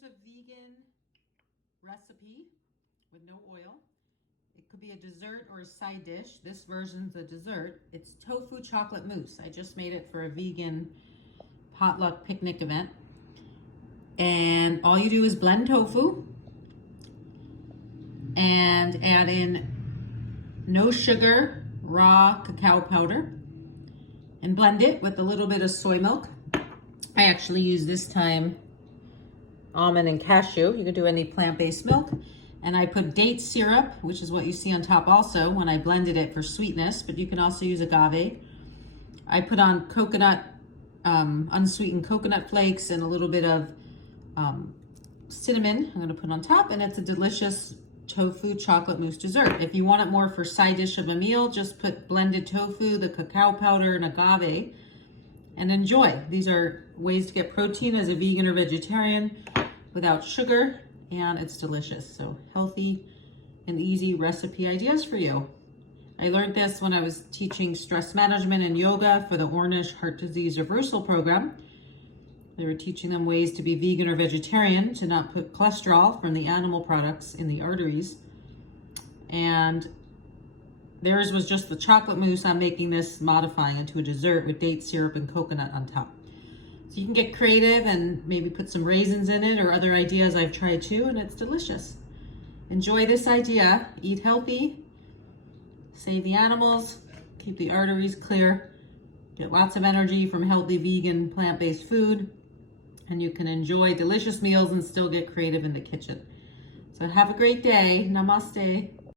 Here's a vegan recipe with no oil. It could be a dessert or a side dish. This version's a dessert. It's tofu chocolate mousse. I just made it for a vegan potluck picnic event. And all you do is blend tofu and add in no sugar, raw cacao powder, and blend it with a little bit of soy milk. I actually use this time almond and cashew. You could do any plant-based milk. And I put date syrup, which is what you see on top also when I blended it for sweetness, but you can also use agave. I put on coconut, unsweetened coconut flakes and a little bit of cinnamon I'm gonna put on top, and it's a delicious tofu chocolate mousse dessert. If you want it more for side dish of a meal, just put blended tofu, the cacao powder, and agave, and enjoy. These are ways to get protein as a vegan or vegetarian without sugar, and it's delicious. So healthy and easy recipe ideas for you. I learned this when I was teaching stress management and yoga for the Ornish Heart Disease Reversal Program. They were teaching them ways to be vegan or vegetarian, to not put cholesterol from the animal products in the arteries. And theirs was just the chocolate mousse. I'm making this, modifying into a dessert with date syrup and coconut on top. So you can get creative and maybe put some raisins in it or other ideas I've tried too, and it's delicious. Enjoy this idea. Eat healthy, save the animals, keep the arteries clear, get lots of energy from healthy vegan plant-based food, and you can enjoy delicious meals and still get creative in the kitchen. So have a great day. Namaste.